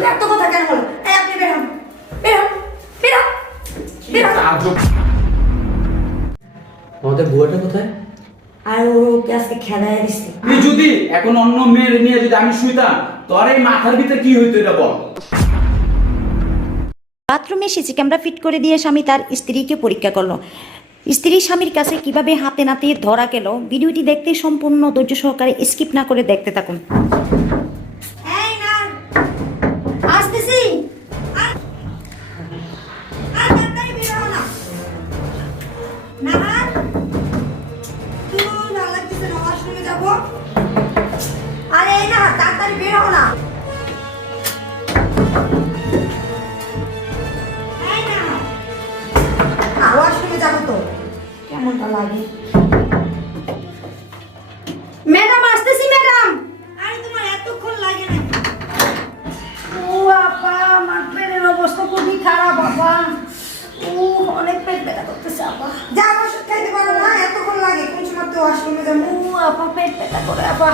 বিপদে এত কথা কেন বলো? এই আপনি বের হন, বের হন, বের হন, বের হন। আমাদের বুয়াটা কোথায়? আর ও ওকে আজকে খেলায় দিচ্ছে। তুই যদি এখন অন্য মেয়ের নিয়ে যদি আমি শুইতাম, তোর এই মাথার ভিতরে কি হইতো এটা বল। বাথরুমে সিসি ক্যামেরা ফিট করে দিয়ে স্বামী তার স্ত্রীকে পরীক্ষা করলো। স্ত্রী স্বামীর কাছে কিভাবে হাতে নাতে ধরা গেল, ভিডিওটি দেখতে সম্পূর্ণ ধৈর্য সহকারে স্কিপ না করে দেখতে থাকুন। এই না, আসতেছি। আর তাড়াতাড়ি বের হও না। না, তুই ভালো লাগতেছে না, ওয়াশরুমে যাবো। আরে এই না, তাড়াতাড়ি বের হও না। এই না, ওয়াশরুমে যাবো তো। কেমনটা লাগে? ম্যাডাম আসতেছি ম্যাডাম। আরে তোমার এতক্ষণ লাগে না? ও বাবা, আমার পেটের অবস্থা খুবই খারাপ বাবা। ও অনেক পেট ব্যথা করতেছে আপা। যা ওষুধ খাইতে পারো না, এতক্ষণ লাগে? কোন সময় তো ওয়াশরুমে যাবো? ও আপা, পেট ব্যথা করে আপা।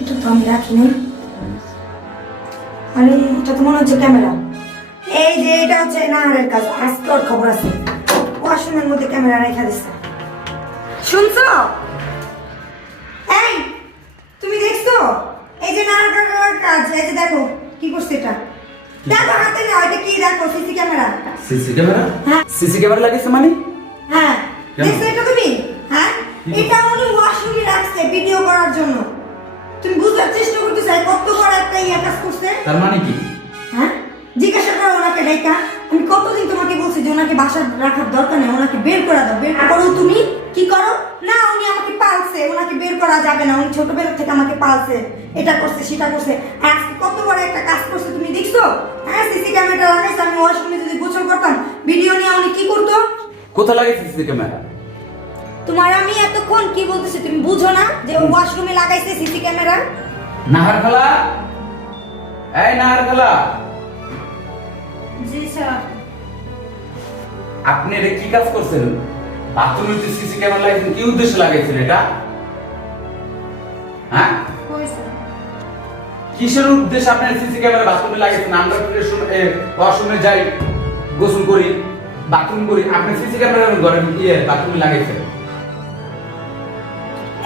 এটা তো আমি রাখি নাই। আরে এটা তো মনে হচ্ছে ক্যামেরা। এই যে এটা হচ্ছে নাহারের কাজ, আজকে ওর খবর আছে। ওয়াশরুমের মধ্যে ক্যামেরা রেখে দিচ্ছে। শুনছো? এই তুমি দেখছো? এই যে নাহার কাকার কাজ, এই যে দেখো কি করছে এটা। দেখো হাতে না, এটা কি দেখো? CC camera. CC camera? হ্যাঁ। সিসি ক্যামেরা লাগিয়েছে মানে? হ্যাঁ, কেন? দেখছো এটা তুমি? হ্যাঁ, এটা উনি ওয়াশরুমে রাখছে ভিডিও করার জন্য। তুমি বুঝার চেষ্টা করতেছো কত বড় একটা কাজ করছে। তার মানে কি? হ্যাঁ, জিজ্ঞাসা করো ওনাকে ডাইকা। আমি কতদিন তোমাকে বলছি যে ওনাকে বাসায় রাখার দরকার নেই, ওনাকে বের করে দাও। বের করো তুমি কি করো না? উনি আমাকে পালছে, ওনাকে বের করা যাবে না। উনি ছোটবেলা থেকে আমাকে পালছে, এটা করছে সেটা করছে। আর আজকে কত বড় একটা কাজ করছে তুমি দেখছো? হ্যাঁ, সিসি ক্যামেরা লাগাইছে। আমি ওয়াশরুমে যদি গোসল করতাম, ভিডিও নিয়ে উনি কি করতো? কোথায় লাগিয়েছে সিসি ক্যামেরা? তোমার আমি এতক্ষণ কি বলতেছি তুমি বুঝো না যে ওয়াশরুমে লাগাইছে সিসি ক্যামেরা? নাহার খালা, এই নাহার খালা, জি স্যার। আপনি এটা কি কাজ করছেন? বাথরুমে তো সিসি ক্যামেরা লাগাইছেন, কি উদ্দেশ্যে লাগাইছেন এটা? হ্যাঁ, কিসের উদ্দেশ্যে আপনি সিসি ক্যামেরা বাথরুমে লাগাইছেন? আমরা ওয়াশরুমে যাই, গোসল করি, বাথরুম করি, আপনি সিসি ক্যামেরা ঘরে বাথরুমে লাগাইছেন?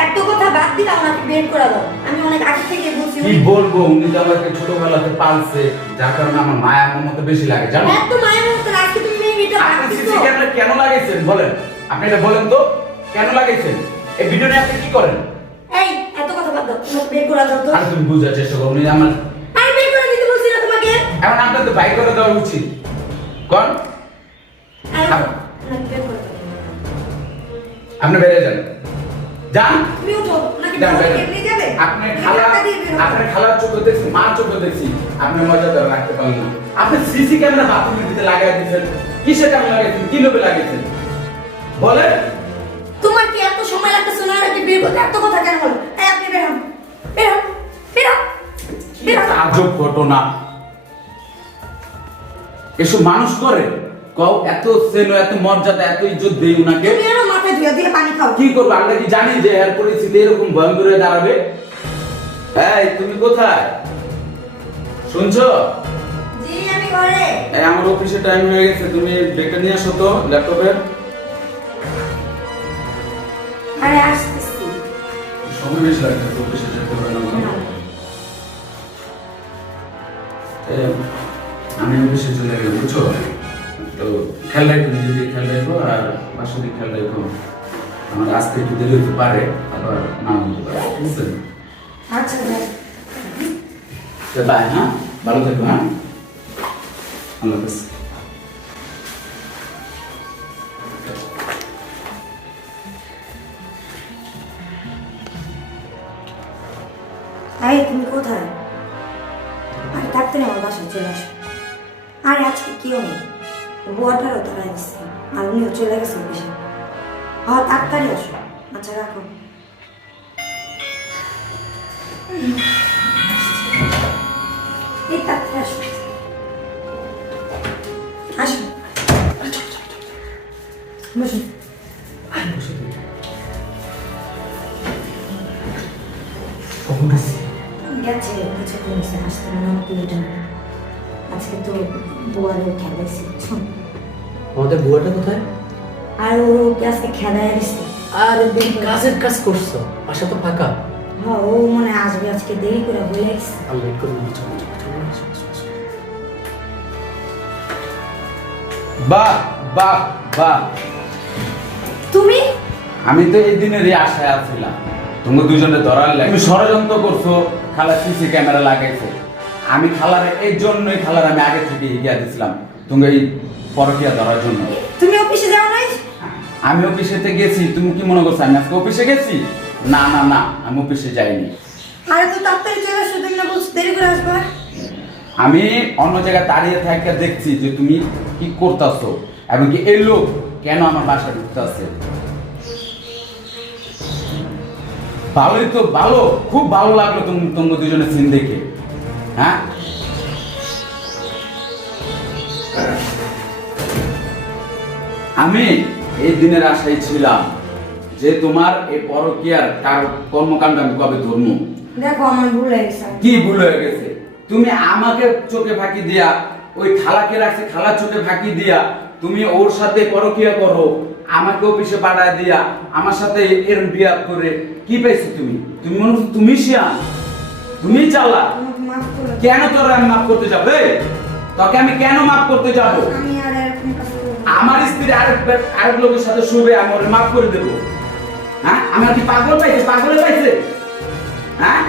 এত কথা বাদ দিলা, ওনাকে বের করে দাও। আমি অনেক আগে থেকে বলছি। কি বলবো, উনি তো আমাকে ছোটবেলাতে পালছে, যার কারণে আমার মায়া মমতা বেশি লাগে, জানো? এত মায়ের মতো আজকে তুমি এটা আপনি ভাবতেছো? সিসি ক্যামেরা কেন লাগাইছেন বলেন? আপনি এটা বলেন তো, কেন লাগাইছেন? এই ভিডিও নিয়ে আপনি কি করেন? এই এত কথা বাদ দাও, ওনাকে বের করে দাও তো। আর তুমি বুঝার চেষ্টা করো, উনি আমার আমি বের করে দিতে বলছি না তোমাকে? এখন আপনার তো বাইক করে দেওয়া উচিত। কোন ওনাকে বের করে দাও। আপনি বেরিয়ে যান, যান। তুমি উঠো, ওনাকে যান, বের যান। করে নিয়ে যাবে? আপনার খালা, টাকা দিয়ে বের হও। আপনার খালার চোখ দেখছি, মার চোখ দেখছি, আপনি মজা করে রাখতে পারলেন না। আপনি সিসি ক্যামেরা বাথরুমের ভিতরে লাগাই দিয়েছেন, কিসের কারণে লাগাইছেন, কি লোভে লাগাইছেন বলেন? তোমার কি এত সময় লাগতেছে ওনাকে বের করতে? এত কথা কেন বলো? এই আপনি বের হন, বের হন, বের হন, বের হন। আজব ঘটনা, এসব মানুষ করে? কও, এত সেনো, এত মর্যাদা, এত ইজ্জত দেই উনাকে। তুমি আরো মাথায় ধুয়ে দিয়ে পানি খাও। কি করবো? আমরা কি জানি যে এর পরিস্থিতি এরকম ভয়ঙ্কর হয়ে দাঁড়াবে? এই তুমি কোথায় শুনছো? জি আমি ঘরে। এই আমার অফিসে টাইম হয়ে গেছে, তুমি ডেকে নিয়ে আসো তো ল্যাপটপে। আরে আসতেছি। সময় বেশি লাগছে অফিসে যেতে হবে না আমার। আমি অফিসে চলে গেলাম, বুঝছো? তো খেয়াল রাখো, নিজেকে খেয়াল রাখো আর বাসাকে খেয়াল রাখো। আমার আসতে একটু দেরি হতে পারে, আবার না হতে পারে, ঠিক আছে? আচ্ছা ভাই। বাই, হ্যাঁ, ভালো থেকো, হ্যাঁ, আল্লাহ হাফেজ। এই তুমি কোথায়? আরে ডাক্তার আমার বাসায় চলে আসো। আরে আজকে কি হলো? বুয়াটারও ধরাই দিচ্ছে, আর উনিও চলে গেছে অফিসে। হ্যাঁ তাড়াতাড়ি আসো। আচ্ছা রাখো। এই তাড়াতাড়ি আসো। বসো। কখন গেছি? গেছে কিছুক্ষণ হয়েছে, আসতে মনে হয় 2টা। আজকে তো বোয়ারে খেলাইছে, শোন। আমাদের বুয়াটা কোথায়? আর ও আজকে খেলায় আসছে। আর কাজের কাজ করছো, বাসা তো ফাঁকা। হ্যাঁ, ও মনে হয় আসবে আজকে, দেরি করে বলে আসছে। আমি ওয়েট করে নিচ্ছি। চলো, চলো। বাহ বাহ বাহ, তুমি আমি তো এই দিনেরই আশায় আছিলাম। তুমি দুজনে ধরার লাগে তুমি ষড়যন্ত্র করছো, খালা সিসি ক্যামেরা লাগাইছে। আমি খালার এই জন্যই খালার আমি আগে থেকে এগিয়ে দিয়েছিলাম তুমি এই পরকিয়া ধরার জন্য। তুমি অফিসে যাও নাই? আমি অফিসেতে গেছি, তুমি কি মনে করছো আমি আজকে অফিসে গেছি? না না না, আমি অফিসে যাইনি। আরে তো তাড়াতাড়ি চলে আসো, তুমি না বলছো দেরি করে আসবা। আমি অন্য জায়গায় দাঁড়িয়ে থাকা দেখছি যে তুমি কি করতেছো, এবং কি এই লোক কেন আমার বাসা ঢুকতেছে। ভালোই তো, ভালো, খুব ভালো লাগলো তোমরা দুজনের সিন দেখে। হ্যাঁ, আমি এই দিনের আশায় ছিলাম যে তোমার এই পরকীয়ার কর্মকাণ্ড আমি কবে ধরবো। দেখো আমার ভুল হয়ে গেছে। কি ভুল হয়ে গেছে? তুমি আমাকে চোখে ফাঁকি দিয়া ওই খালাকে রাখছে, খালার চোখে ফাঁকি দিয়া তুমি ওর সাথে পরকীয়া করো, আমাকে অফিসে পাঠায় দিয়া আমার সাথে এর বিয়া করে কি পাইছো তুমি? তুমি মনে করছো তুমি শিয়ান, তুমি চালা। আমাকে মাফ করে দাও। কেন তোর আমি মাফ করতে যাবো? তোকে আমি কেন মাফ করতে যাবো? আমি আর এরকম কাজ করব না। আমার স্ত্রী আরেক লোকের সাথে শুবে, আমি ওরে মাফ করে দেবো? হ্যাঁ, আমি আর কি পাগল পাইছে? পাগলে পাইছে? হ্যাঁ,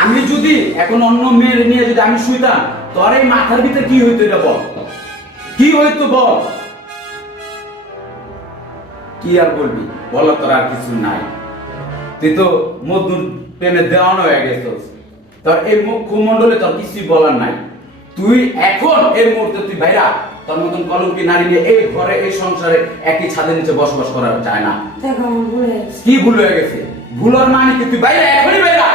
আমি যদি এখন অন্য মেয়ের নিয়ে যদি আমি শুইতাম, তোর এই মাথার ভিতরে কি হইতো এটা বল? কি হইতো বল? কি আর বলবি? বলার তোর আর কিছু নাই। তুই তো মধুর প্রেমে দেওয়ানো হয়ে গেছিস। তোর এই মুখমণ্ডলে তোর কিছুই বলার নাই। তুই এখন এর মুহূর্তে তুই ভাইরা তোর মতন কলঙ্কি নারী নিয়ে এই ঘরে এই সংসারে একই ছাদের নিচে বসবাস করা যায় না। দেখো আমার ভুল হয়ে গেছে। কি ভুল হয়ে গেছে? ভুলার মানে কি? তুই বাইরে, এখনই বাইরা।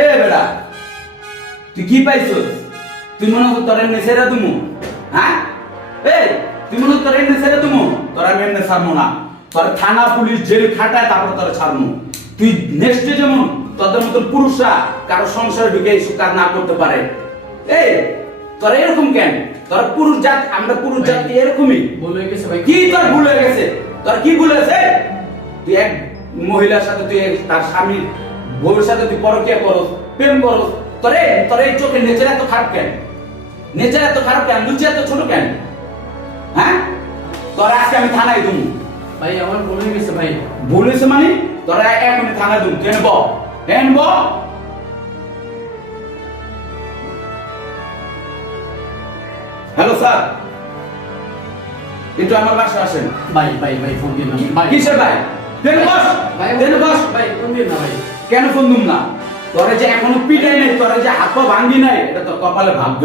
এ বেড়া, তুই কি পাইছস? তুই মনে কর তোর এমনি ছেড়ে তুমু? হ্যাঁ, এই তুই মনে কর তোর এমনি ছেড়ে তুমু? তোর আমি এমনি ছাড়বো না। তোর থানা পুলিশ জেল খাটায় তারপর তোর ছাড়বো। তুই নেক্সটে যেমন তোদের মতন পুরুষরা কারো সংসারে ঢুকে এই কাজ না করতে পারে। এই তোর এরকম কেন? তোর পুরুষ জাত, আমরা পুরুষ জাতি এরকমই। ভুল হয়ে গেছে ভাই। কি তোর ভুল হয়ে গেছে? তোর কি ভুল হয়েছে? তুই এক মহিলার সাথে, তুই তার স্বামীর বউয়ের সাথে তুই পরকীয়া করস, প্রেম করস। তোর এই চোখে নেচার এত খারাপ কেন? নেচার এত খারাপ কেন? লুচি এত ছোট কেন? হ্যাঁ, তোর আজকে আমি থানায় দুমু। ভাই আমার ভুল হয়ে গেছে ভাই। ভুল হয়েছে মানে তোরা এখনই থানায় দুমু। কেন ব হ্যালো স্যার, একটু আমার বাসা আসেন। ভাই ফোন দিন না ভাই। কিসের ভাই? দেন বস, ভাই দেন বস। ভাই ফোন দিন না ভাই। কেন ফোন দুম না? তোরা যে এখনো পিটাই নাই, তোরা যে হাত পা ভাঙ্গি নাই, এটা তোর কপালে ভাগ্য।